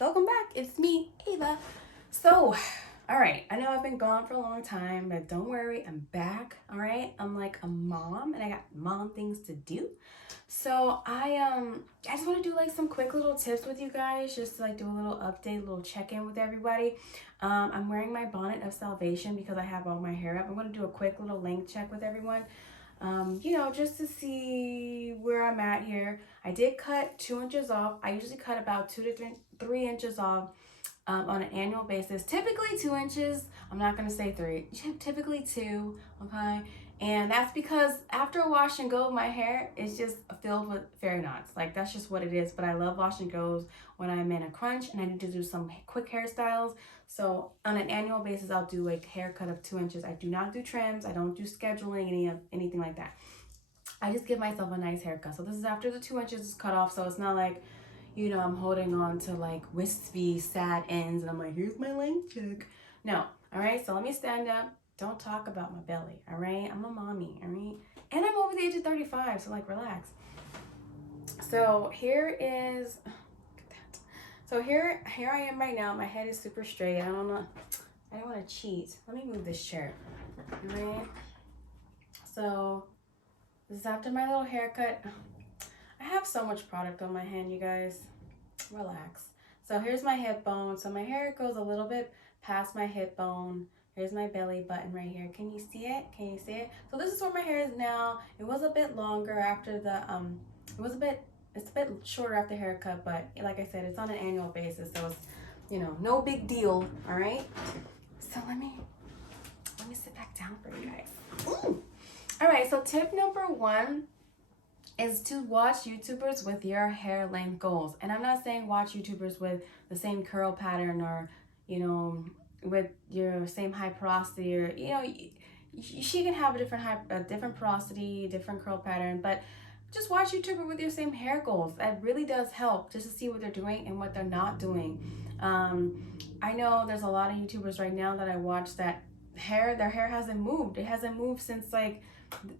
welcome back. It's me, Ava. So, all right, I know I've been gone for a long time, but don't worry, I'm back. All right, I'm like a mom, and I got mom things to do. So I just want to do like some quick little tips with you guys, just to like do a little update, a little check in with everybody. I'm wearing my bonnet of salvation because I have all my hair up. I'm going to do a quick little length check with everyone. Just to see where I'm at here. I did cut 2 inches off. I usually cut about 2 to 3 inches off on an annual basis. Typically 2 inches. I'm not gonna say three. Typically two. Okay. And that's because after a wash and go, my hair is just filled with fairy knots. Like that's just what it is. But I love wash and goes when I'm in a crunch and I need to do some quick hairstyles. So on an annual basis, I'll do a haircut of 2 inches. I do not do trims. I don't do scheduling, anything like that. I just give myself a nice haircut. So this is after the 2 inches is cut off. So it's not like, I'm holding on to like wispy, sad ends and I'm like, here's my length check. No. All right. So let me stand up. Don't talk about my belly. All right. I'm a mommy. All right. And I'm over the age of 35. So like, relax. So here is, so here I am right now. My head is super straight. I don't want to cheat. Let me move this chair. All right. So this is after my little haircut. I have so much product on my hand, you guys. Relax. So here's my hip bone. So my hair goes a little bit past my hip bone. Here's my belly button right here. Can you see it? Can you see it? So this is where my hair is now. It was a bit longer after the it's a bit shorter after the haircut, but like I said, it's on an annual basis, so it's no big deal. All right. So let me sit back down for you guys. Ooh. All right. So tip number 1 is to watch YouTubers with your hair length goals. And I'm not saying watch YouTubers with the same curl pattern or, with your same high porosity or, she can have a different porosity, different curl pattern, but just watch YouTuber with your same hair goals. That really does help just to see what they're doing and what they're not doing. I know there's a lot of YouTubers right now that I watch that their hair hasn't moved. It hasn't moved since like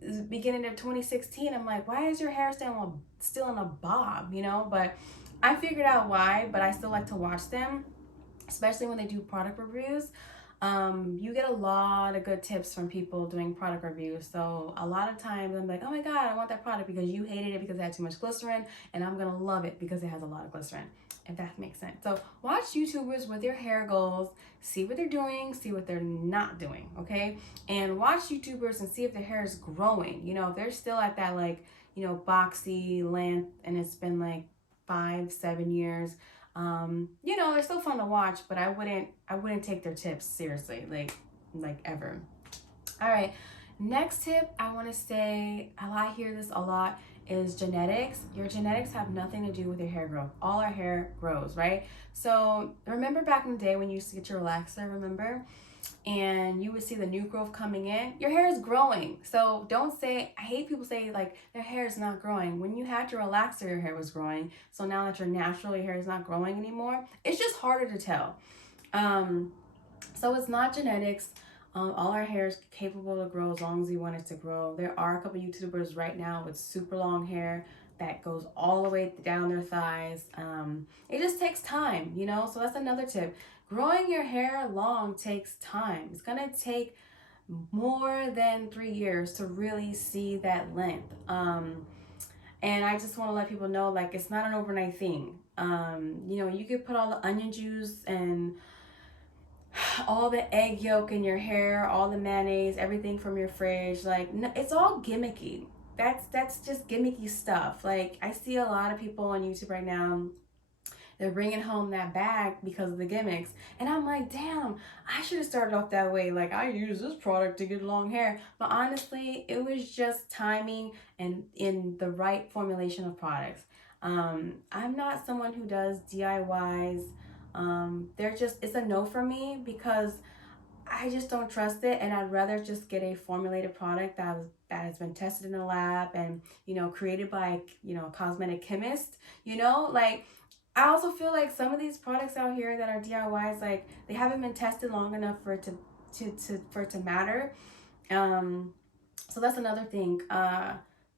the beginning of 2016. I'm like, why is your hair still in a bob, But I figured out why, but I still like to watch them, especially when they do product reviews. You get a lot of good tips from people doing product reviews. So a lot of times I'm like, oh my God, I want that product because you hated it because it had too much glycerin, and I'm gonna love it because it has a lot of glycerin, if that makes sense. So watch YouTubers with your hair goals, see what they're doing, see what they're not doing, okay? And watch YouTubers and see if their hair is growing. If they're still at that like, boxy length and it's been like 5-7 years, they're still fun to watch, but I wouldn't take their tips seriously, like ever. All right, next tip I want to say, I hear this a lot, is genetics. Your genetics have nothing to do with your hair growth. All our hair grows, right? So remember back in the day when you used to get your relaxer, remember? And you would see the new growth coming in, your hair is growing. So don't say, I hate people say like their hair is not growing. When you had your relaxer, your hair was growing. So now that your hair is not growing anymore, it's just harder to tell. So it's not genetics. All our hair is capable to grow as long as we want it to grow. There are a couple YouTubers right now with super long hair that goes all the way down their thighs. It just takes time, so that's another tip. Growing your hair long takes time. It's gonna take more than 3 years to really see that length. And I just want to let people know, like, it's not an overnight thing. You could put all the onion juice and all the egg yolk in your hair, all the mayonnaise, everything from your fridge. Like, no, it's all gimmicky. That's just gimmicky stuff. Like, I see a lot of people on YouTube right now, they're bringing home that bag because of the gimmicks. And I'm like, damn, I should have started off that way. Like, I use this product to get long hair. But honestly, it was just timing and in the right formulation of products. I'm not someone who does DIYs. It's a no for me because I just don't trust it, and I'd rather just get a formulated product that has been tested in a lab and created by a cosmetic chemist. Like, I also feel like some of these products out here that are DIYs, like, they haven't been tested long enough for it to matter. So that's another thing.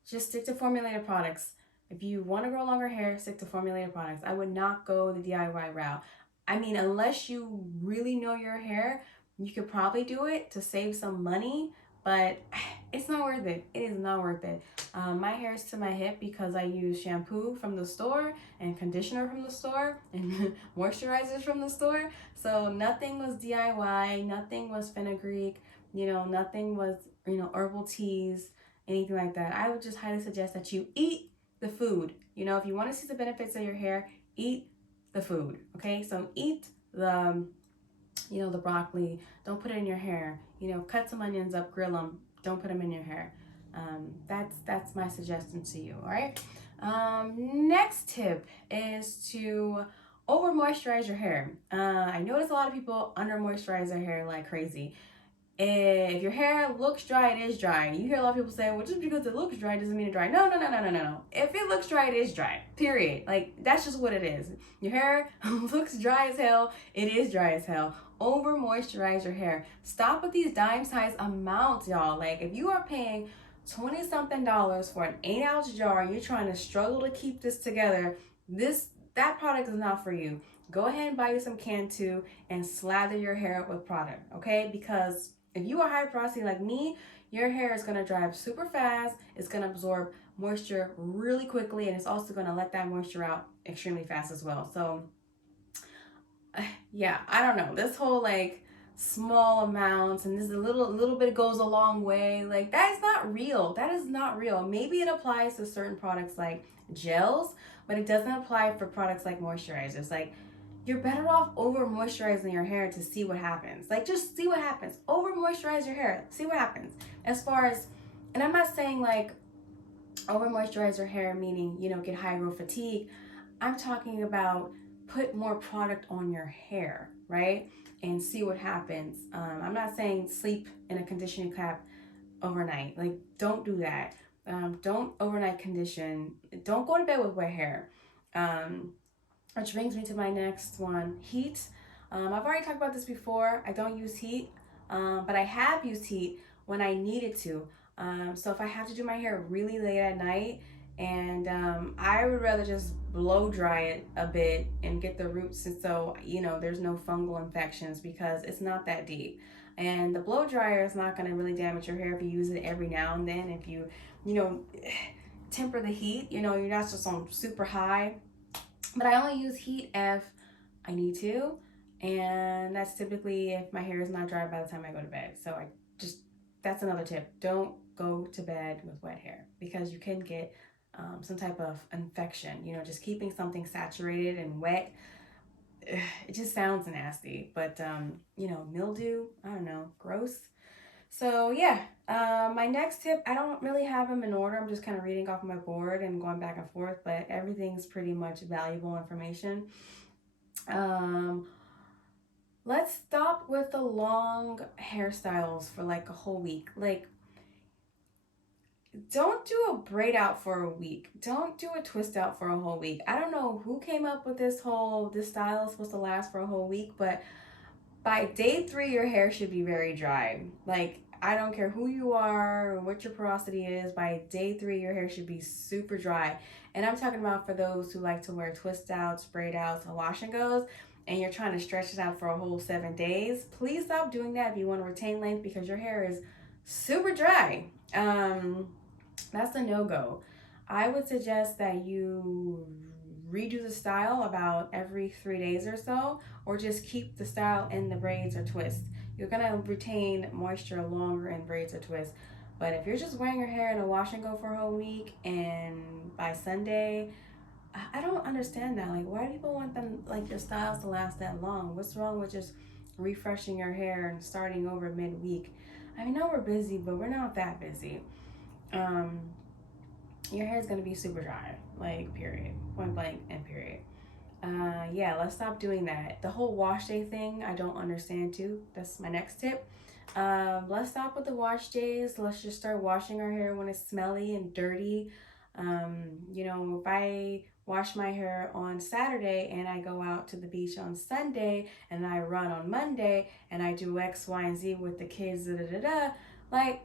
Just stick to formulated products. If you want to grow longer hair, stick to formulated products. I would not go the DIY route. I mean, unless you really know your hair, you could probably do it to save some money, but it's not worth it. It is not worth it. My hair is to my hip because I use shampoo from the store and conditioner from the store and moisturizers from the store. So nothing was DIY, nothing was fenugreek, nothing was, herbal teas, anything like that. I would just highly suggest that you eat the food. If you want to see the benefits of your hair, eat the food. Okay, so eat the broccoli. Don't put it in your hair. Cut some onions up, grill them. Don't put them in your hair. That's my suggestion to you. All right. Next tip is to over moisturize your hair. I notice a lot of people under moisturize their hair like crazy. If your hair looks dry, it is dry. You hear a lot of people say, well, just because it looks dry doesn't mean it's dry. No, no, no, no, no, no, no. If it looks dry, it is dry. Period. Like, that's just what it is. Your hair looks dry as hell. It is dry as hell. Over moisturize your hair. Stop with these dime size amounts, y'all. Like, if you are paying 20 something dollars for an 8-ounce jar, you're trying to struggle to keep this together, that product is not for you. Go ahead and buy you some Cantu and slather your hair up with product, okay? Because if you are high porosity like me, your hair is going to dry up super fast. It's going to absorb moisture really quickly, and it's also going to let that moisture out extremely fast as well. So yeah, I don't know. This whole like small amounts and this a little bit goes a long way. Like, that is not real. That is not real. Maybe it applies to certain products like gels, but it doesn't apply for products like moisturizers. Like, you're better off over moisturizing your hair to see what happens. Like, just see what happens. Over moisturize your hair. See what happens. As far as, and I'm not saying like over moisturize your hair meaning, get high growth fatigue. I'm talking about put more product on your hair, right? And see what happens. I'm not saying sleep in a conditioning cap overnight. Like, don't do that. Don't overnight condition. Don't go to bed with wet hair. Which brings me to my next one, heat. I've already talked about this before. I don't use heat, but I have used heat when I needed to. So if I have to do my hair really late at night, and I would rather just blow dry it a bit and get the roots, and so there's no fungal infections because it's not that deep. And the blow dryer is not going to really damage your hair if you use it every now and then. If you temper the heat, you're not just on super high. But I only use heat if I need to, and that's typically if my hair is not dry by the time I go to bed. So that's another tip. Don't go to bed with wet hair because you can get some type of infection. Just keeping something saturated and wet, it just sounds nasty. But mildew, I don't know, gross. So yeah, my next tip, I don't really have them in order. I'm just kind of reading off my board and going back and forth, but everything's pretty much valuable information. Let's stop with the long hairstyles for like a whole week. Like, don't do a braid out for a week. Don't do a twist out for a whole week. I don't know who came up with this style is supposed to last for a whole week, but by day 3, your hair should be very dry. Like, I don't care who you are or what your porosity is, by day 3, your hair should be super dry. And I'm talking about for those who like to wear twist outs, braid outs, and wash and goes, and you're trying to stretch it out for a whole 7 days. Please stop doing that if you want to retain length because your hair is super dry. That's a no-go. I would suggest that you redo the style about every 3 days or so, or just keep the style in the braids or twists. You're gonna retain moisture longer in braids or twists. But if you're just wearing your hair in a wash and go for a whole week and by Sunday, I don't understand that. Like, why do people want them, like, your styles to last that long? What's wrong with just refreshing your hair and starting over midweek? I know we're busy, but we're not that busy. Your hair is gonna be super dry, like, period, point blank and period. Yeah, let's stop doing that. The whole wash day thing, I don't understand too. That's my next tip. Let's stop with the wash days. Let's just start washing our hair when it's smelly and dirty. If I wash my hair on Saturday and I go out to the beach on Sunday and I run on Monday and I do X, Y, and Z with the kids, like,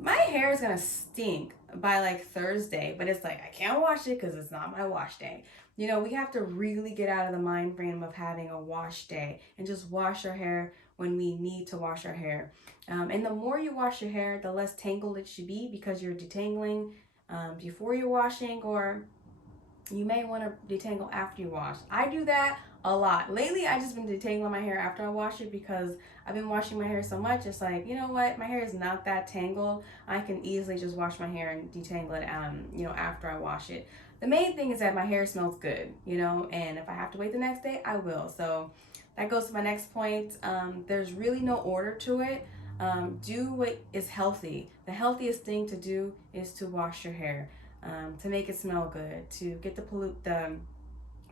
my hair is gonna stink by like Thursday, but it's like I can't wash it because it's not my wash day. You know, we have to really get out of the mind frame of having a wash day and just wash our hair when we need to wash our hair. And the more you wash your hair, the less tangled it should be because you're detangling before you're washing, or you may want to detangle after you wash. I do that a lot. Lately, I just been detangling my hair after I wash it because I've been washing my hair so much. It's like, you know what? My hair is not that tangled. I can easily just wash my hair and detangle it, after I wash it. The main thing is that my hair smells good, and if I have to wait the next day, I will. So that goes to my next point. There's really no order to it. Do what is healthy. The healthiest thing to do is to wash your hair, to make it smell good, to get the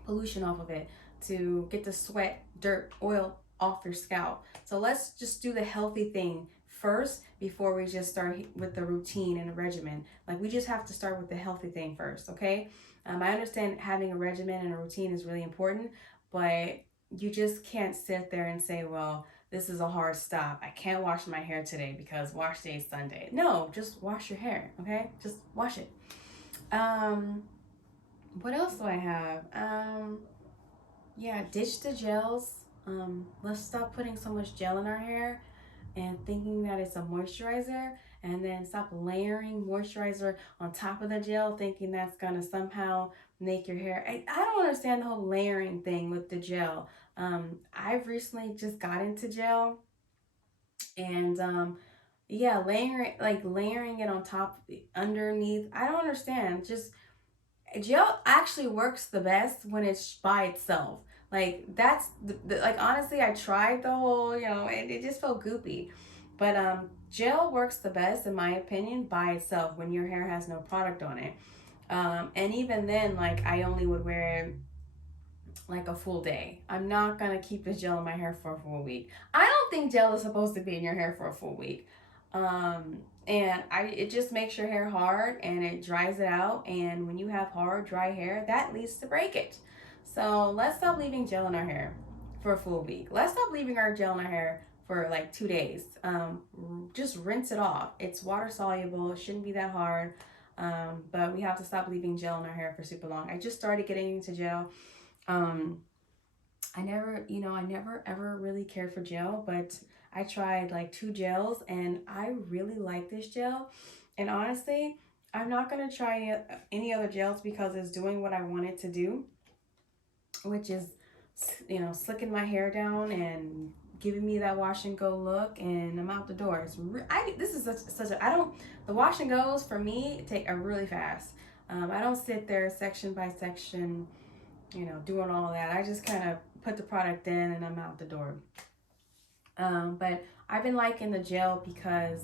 pollution off of it, to get the sweat, dirt, oil off your scalp. So let's just do the healthy thing first before we just start with the routine and the regimen. Like, we just have to start with the healthy thing first, okay? I understand having a regimen and a routine is really important, but you just can't sit there and say, well, this is a hard stop. I can't wash my hair today because wash day is Sunday. No, just wash your hair, okay? Just wash it. What else do I have? Yeah, ditch the gels. Let's stop putting so much gel in our hair and thinking that it's a moisturizer, and then stop layering moisturizer on top of the gel thinking that's gonna somehow make your hair. I don't understand the whole layering thing with the gel. I've recently just got into gel, and yeah, layering it on top, underneath. I don't understand. Just gel actually works the best when it's by itself. Like, that's like, honestly, I tried the whole, it just felt goopy. But gel works the best in my opinion by itself when your hair has no product on it. And even then, like, I only would wear like a full day. I'm not gonna keep this gel in my hair for a full week. I don't think gel is supposed to be in your hair for a full week. And it just makes your hair hard and it dries it out. And when you have hard, dry hair, that leads to breakage. So let's stop leaving gel in our hair for a full week. Let's stop leaving our gel in our hair for like 2 days. Just rinse it off. It's water soluble. It shouldn't be that hard. But we have to stop leaving gel in our hair for super long. I just started getting into gel. I never ever really cared for gel, but I tried like 2 gels and I really like this gel. And honestly, I'm not going to try any other gels because it's doing what I want it to do, which is, slicking my hair down and giving me that wash and go look, and I'm out the door. This is such a, I don't, the wash and goes for me are really fast. I don't sit there section by section, doing all that. I just kind of put the product in and I'm out the door. But I've been liking the gel because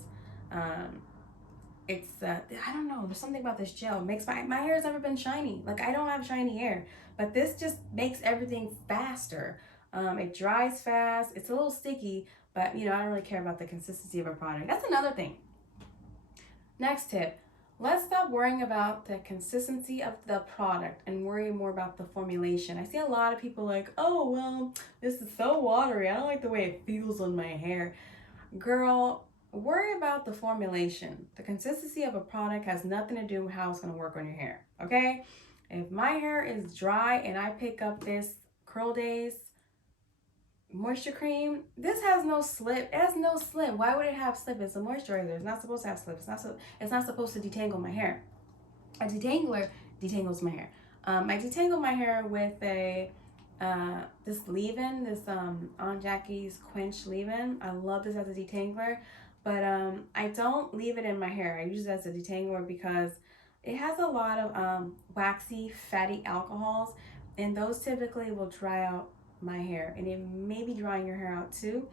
it's, I don't know, there's something about this gel. It makes my hair's never been shiny. Like, I don't have shiny hair, but this just makes everything faster. It dries fast. It's a little sticky, but I don't really care about the consistency of a product. That's another thing. Next tip. Let's stop worrying about the consistency of the product and worry more about the formulation. I see a lot of people like, oh, well, this is so watery. I don't like the way it feels on my hair. Girl, worry about the formulation. The consistency of a product has nothing to do with how it's going to work on your hair, okay? If my hair is dry and I pick up this Curl Days moisture cream, this has no slip. It has no slip. Why would it have slip? It's a moisturizer. It's not supposed to have slip. It's not supposed to detangle my hair. A detangler detangles my hair. I detangle my hair with this leave-in, this Aunt Jackie's Quench leave-in. I love this as a detangler, but I don't leave it in my hair. I use it as a detangler because it has a lot of waxy, fatty alcohols, and those typically will dry out my hair, and it may be drying your hair out too.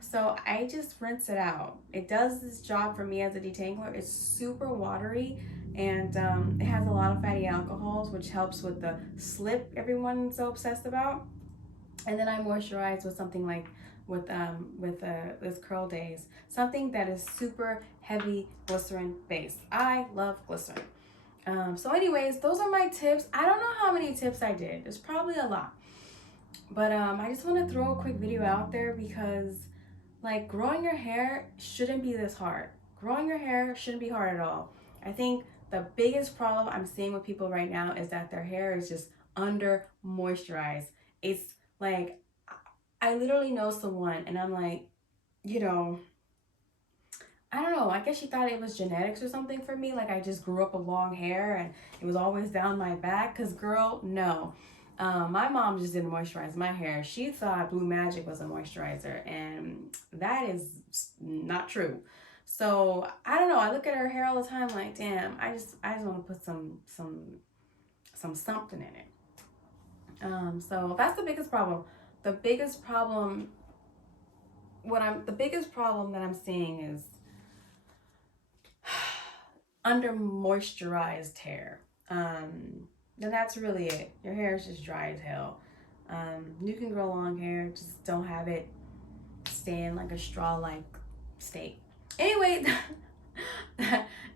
So I just rinse it out. It does this job for me as a detangler. It's super watery, and it has a lot of fatty alcohols, which helps with the slip everyone's so obsessed about. And then I moisturize with something like with this Curl Days, something that is super heavy glycerin based. I love glycerin. So anyways, those are my tips. I don't know how many tips I did. There's probably a lot. But I just want to throw a quick video out there because, like, growing your hair shouldn't be this hard. growing your hair shouldn't be hard at all. I think the biggest problem I'm seeing with people right now is that their hair is just under moisturized. It's like, I literally know someone and I'm like, you know, I don't know. I guess she thought it was genetics or something for me. Like I just grew up with long hair and it was always down my back. Cause girl, no. My mom just didn't moisturize my hair. She thought Blue Magic was a moisturizer, and that is not true. So I don't know. I look at her hair all the time, like, damn. I just want to put some something in it. So that's the biggest problem. The biggest problem, the biggest problem that I'm seeing is under moisturized hair. And that's really it. Your hair is just dry as hell. You can grow long hair, just don't have it stay in like a straw-like state. Anyway,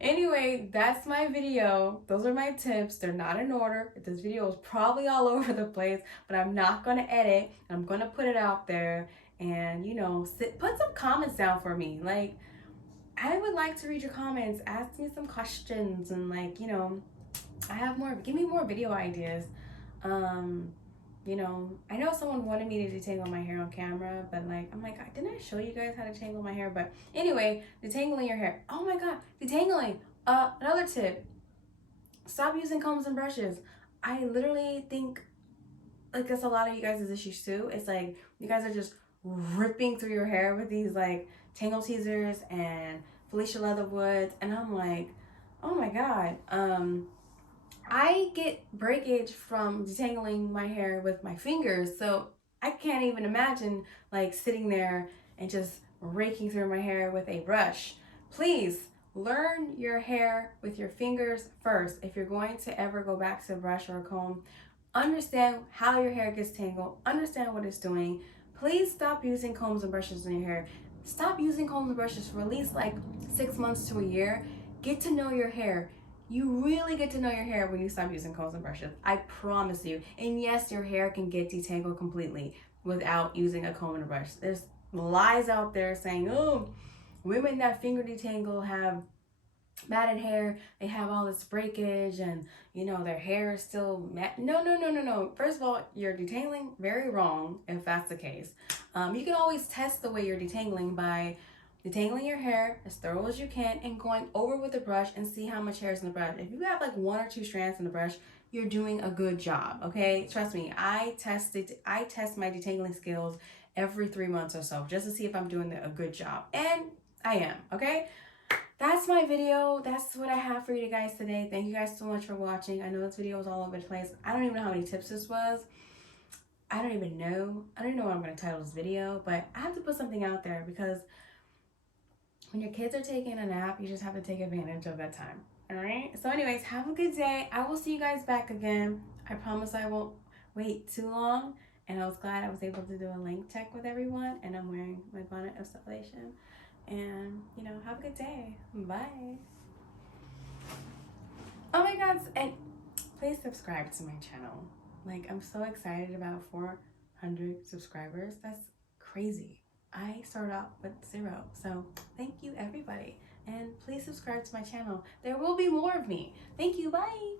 anyway, that's my video. Those are my tips. They're not in order. This video is probably all over the place, but I'm not gonna edit. I'm gonna put it out there, and you know, put some comments down for me. Like, I would like to read your comments. Ask me some questions, and like, you know, give me more video ideas. You know, I know someone wanted me to detangle my hair on camera, but like, I'm like, didn't I show you guys how to tangle my hair? But anyway, detangling your hair. Oh my God, detangling. Another tip, stop using combs and brushes. I literally think like that's a lot of you guys' issues too. It's like, you guys are just ripping through your hair with these like tangle teasers and Felicia Leatherwoods. And I'm like, oh my God. I get breakage from detangling my hair with my fingers, so I can't even imagine like sitting there and just raking through my hair with a brush. Please learn your hair with your fingers first. If you're going to ever go back to a brush or a comb, understand how your hair gets tangled, understand what it's doing. Please stop using combs and brushes in your hair. Stop using combs and brushes for at least like 6 months to a year. Get to know your hair. You really get to know your hair when you stop using combs and brushes. I promise you. And yes, your hair can get detangled completely without using a comb and a brush. There's lies out there saying, oh, women that finger detangle have matted hair, they have all this breakage, and you know their hair is still no. First of all, you're detangling very wrong if that's the case. You can always test the way you're detangling by detangling your hair as thorough as you can and going over with the brush and see how much hair is in the brush. If you have like 1 or 2 strands in the brush, you're doing a good job. Okay, trust me, I test my detangling skills every 3 months or so just to see if I'm doing a good job, and I am. Okay, that's my video. That's what I have for you guys today. Thank you guys so much for watching. I know this video was all over the place. I don't even know how many tips this was. I don't even know what I'm going to title this video, but I have to put something out there because when your kids are taking a nap, you just have to take advantage of that time. All right? So anyways, have a good day. I will see you guys back again. I promise I won't wait too long. And I was glad I was able to do a length check with everyone. And I'm wearing my bonnet of salvation. And, you know, have a good day. Bye. Oh my God. And please subscribe to my channel. Like, I'm so excited about 400 subscribers. That's crazy. I started out with 0. So thank you, everybody. And please subscribe to my channel. There will be more of me. Thank you. Bye.